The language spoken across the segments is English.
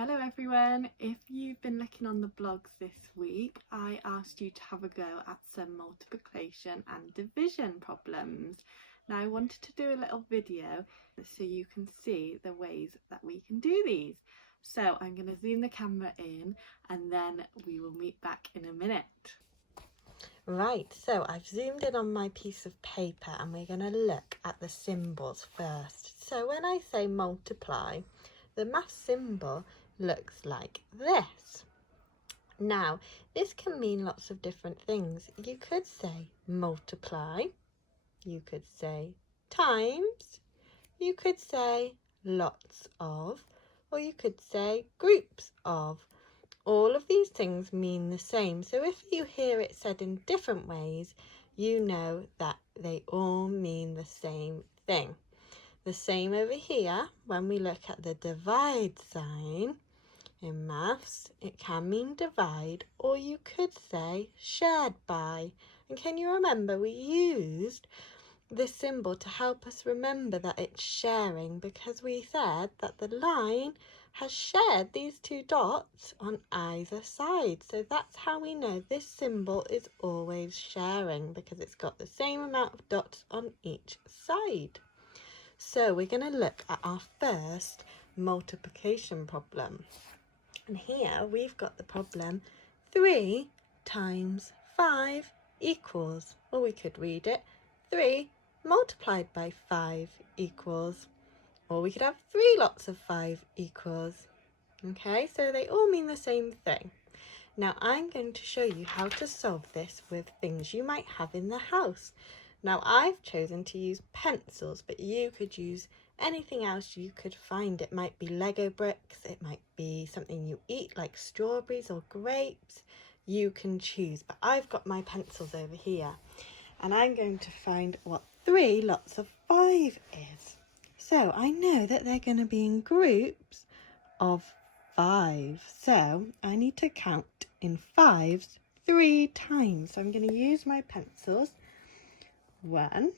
Hello everyone, if you've been looking on the blogs this week, I asked you to have a go at some multiplication and division problems. Now I wanted to do a little video so you can see the ways that we can do these. So I'm going to zoom the camera in and then we will meet back in a minute. Right, so I've zoomed in on my piece of paper and we're going to look at the symbols first. So when I say multiply, the math symbol looks like this. Now, this can mean lots of different things. You could say multiply, you could say times, you could say lots of, or you could say groups of. All of these things mean the same. So if you hear it said in different ways, you know that they all mean the same thing. The same over here, when we look at the divide sign in maths, it can mean divide, or you could say shared by. And can you remember we used this symbol to help us remember that it's sharing, because we said that the line has shared these two dots on either side. So that's how we know this symbol is always sharing, because it's got the same amount of dots on each side. So we're going to look at our first multiplication problem. And here we've got the problem 3 times 5 equals, or we could read it 3 multiplied by 5 equals, or we could have 3 lots of 5 equals. Okay, so they all mean the same thing. Now I'm going to show you how to solve this with things you might have in the house. Now I've chosen to use pencils, but you could use anything else you could find. It might be Lego bricks, it might be something you eat like strawberries or grapes. You can choose, but I've got my pencils over here and I'm going to find what 3 lots of 5 is. So I know that they're going to be in groups of 5. So I need to count in 5s 3 times. So I'm going to use my pencils. 1,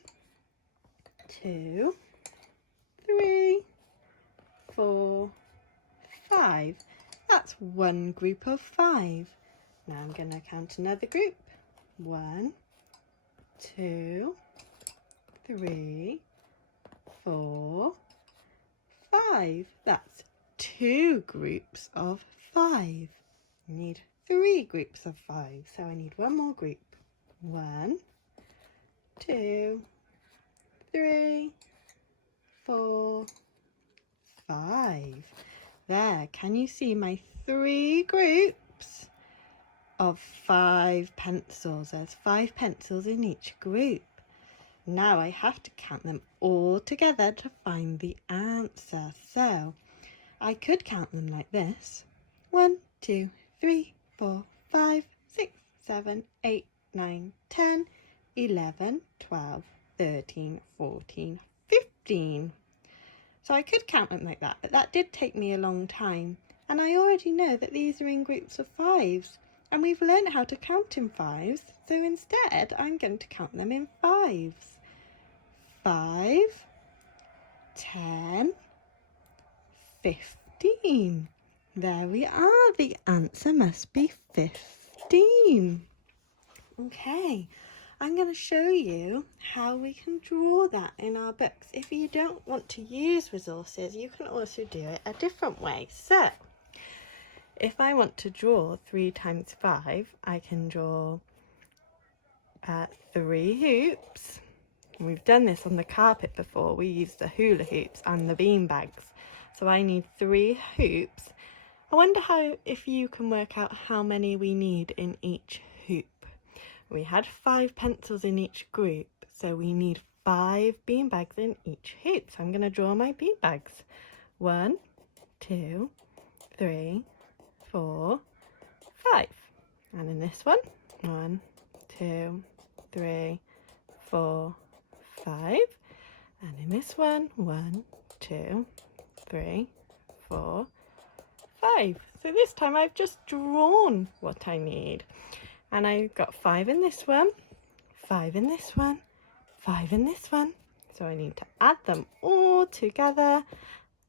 2, 3, 4, 5. That's one group of 5. Now I'm going to count another group. 1, 2, 3, 4, 5. That's 2 groups of 5. I need 3 groups of 5, so I need one more group. 1, 2, 3, 4, 5. There, can you see my 3 groups of 5 pencils? There's 5 pencils in each group. Now I have to count them all together to find the answer. So I could count them like this. 1, 2, 3, 4, 5, 6, 7, 8, 9, 10, 11, 12, 13, 14, 15. So I could count them like that, but that did take me a long time. And I already know that these are in groups of 5s. And we've learned how to count in 5s. So instead, I'm going to count them in 5s. 5, 10, 15. There we are. The answer must be 15. Okay. I'm going to show you how we can draw that in our books. If you don't want to use resources, you can also do it a different way. So, if I want to draw 3 times 5, I can draw 3 hoops. We've done this on the carpet before. We used the hula hoops and the bean bags. So I need 3 hoops. I wonder if you can work out how many we need in each hoop. We had 5 pencils in each group, so we need 5 beanbags in each hoop. So I'm going to draw my beanbags. 1, 2, 3, 4, 5. And in this one, 1, 2, 3, 4, 5. And in this one, 1, 2, 3, 4, 5. So this time I've just drawn what I need. And I've got 5 in this one, 5 in this one, 5 in this one. So I need to add them all together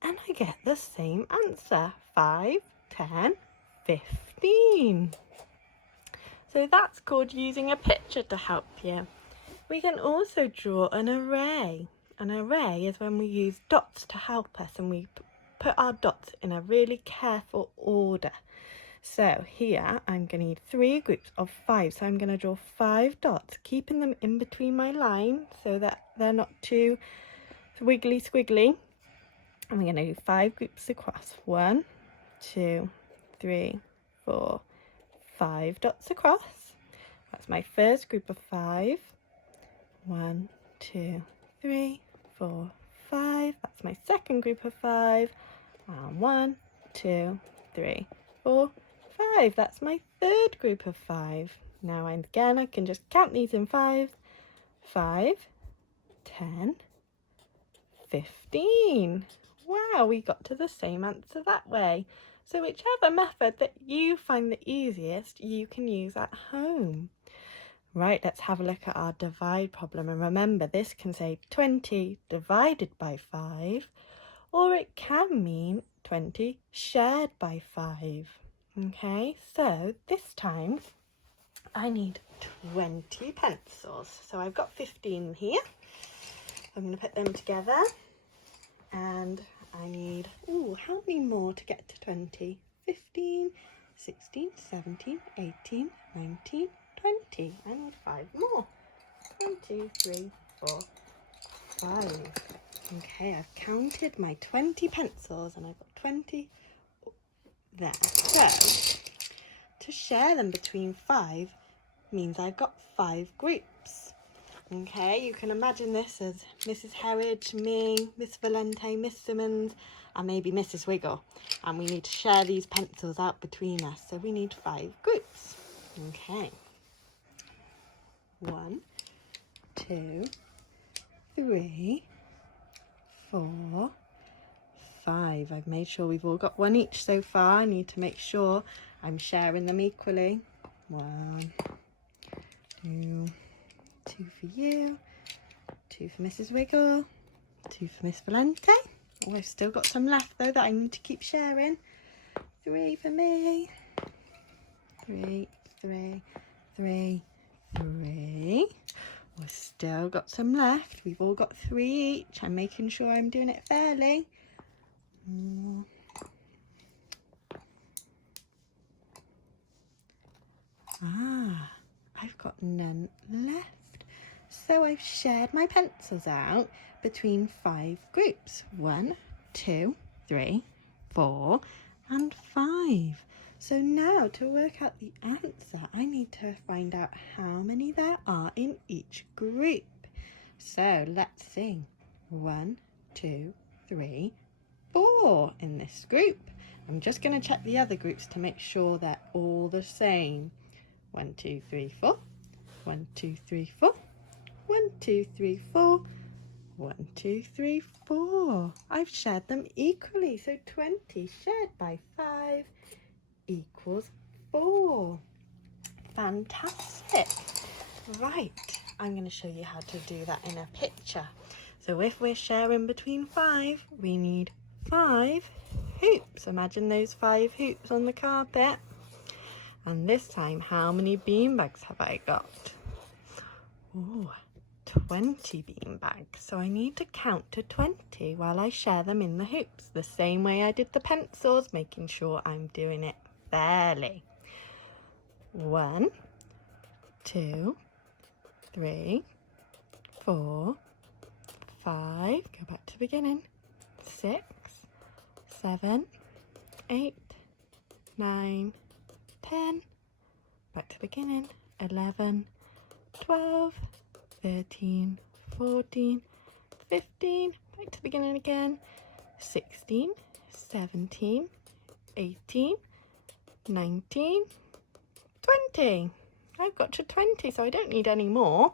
and I get the same answer, 5, 10, 15. So that's called using a picture to help you. We can also draw an array. An array is when we use dots to help us, and we put our dots in a really careful order. So here I'm going to need 3 groups of 5. So I'm going to draw 5 dots, keeping them in between my line so that they're not too wiggly squiggly. And we're going to do 5 groups across. 1, 2, 3, 4, 5 dots across. That's my first group of 5. 1, 2, 3, 4, 5. That's my second group of 5. And 1, 2, 3, 4, 5. That's my third group of 5. Now again, I can just count these in 5. 5, 10, 15. Wow, we got to the same answer that way. So whichever method that you find the easiest, you can use at home. Right, let's have a look at our divide problem. And remember, this can say 20 divided by 5, or it can mean 20 shared by 5. Okay, so this time I need 20 pencils. So I've got 15 here. I'm going to put them together. And I need, how many more to get to 20? 15, 16, 17, 18, 19, 20. I need 5 more. 1, 2, 3, 4, 5. Okay, I've counted my 20 pencils and I've got 20 there. So, to share them between 5 means I've got 5 groups. Okay, you can imagine this as Mrs. Herridge, me, Miss Valente, Miss Simmons, and maybe Mrs. Wiggle. And we need to share these pencils out between us. So we need 5 groups. Okay. 1, 2, 3, 4, 5. I've made sure we've all got 1 each so far. I need to make sure I'm sharing them equally. 1, 2, 2 for you, 2 for Mrs. Wiggle, 2 for Miss Valente. Oh, I've still got some left though that I need to keep sharing. 3 for me. 3, 3, 3, 3. We've still got some left. We've all got 3 each. I'm making sure I'm doing it fairly. I've got none left. So I've shared my pencils out between 5 groups. 1, 2, 3, 4, and 5. So now to work out the answer, I need to find out how many there are in each group. So let's see. 1, 2, 3, 4 in this group. I'm just going to check the other groups to make sure they're all the same. 1, 2, 3, 4. 1, 2, 3, 4. 1, 2, 3, 4. 1, 2, 3, 4. I've shared them equally. So 20 shared by 5 equals 4. Fantastic. Right, I'm going to show you how to do that in a picture. So if we're sharing between 5, we need 5 hoops. Imagine those 5 hoops on the carpet. And this time, how many beanbags have I got? Oh, 20 beanbags. So I need to count to 20 while I share them in the hoops, the same way I did the pencils, making sure I'm doing it fairly. 1, 2, 3, 4, 5. Go back to the beginning. 6, 7, 8, 9, 10, back to the beginning, 11, 12, 13, 14, 15, back to the beginning again, 16, 17, 18, 19, 20. I've got to 20, so I don't need any more.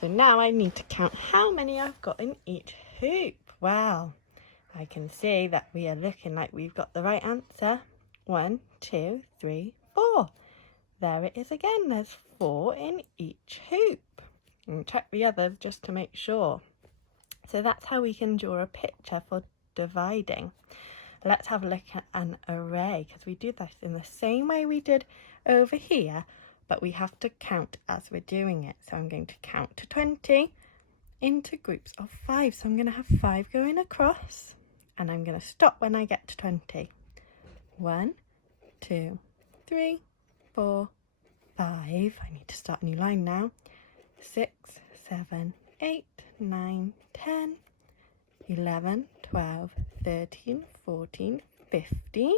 So now I need to count how many I've got in each hoop. Well, I can see that we are looking like we've got the right answer. 1, 2, 3, 4. There it is again. There's 4 in each hoop. And check the others just to make sure. So that's how we can draw a picture for dividing. let's have a look at an array, because we do this in the same way we did over here, but we have to count as we're doing it. So I'm going to count to 20 into groups of 5. So I'm going to have 5 going across, and I'm going to stop when I get to 20. 1, 2, 3, 4, 5. I need to start a new line now. 6, 7, 8, 9, 10, 11, 12, 13, 14, 15,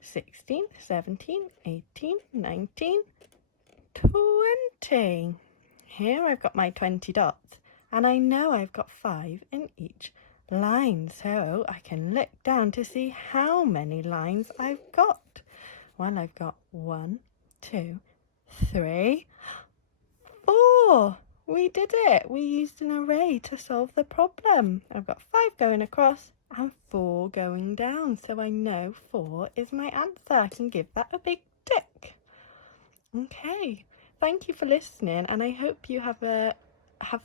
16, 17, 18, 19, 20. Here I've got my 20 dots, and I know I've got 5 in each line, so I can look down to see how many lines I've got. Well, I've got 1, 2, 3, 4. We did it. We used an array to solve the problem. I've got 5 going across and 4 going down, so I know 4 is my answer. I can give that a big tick. Okay, thank you for listening, and I hope you have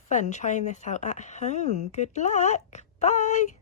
fun trying this out at home. Good luck. Bye.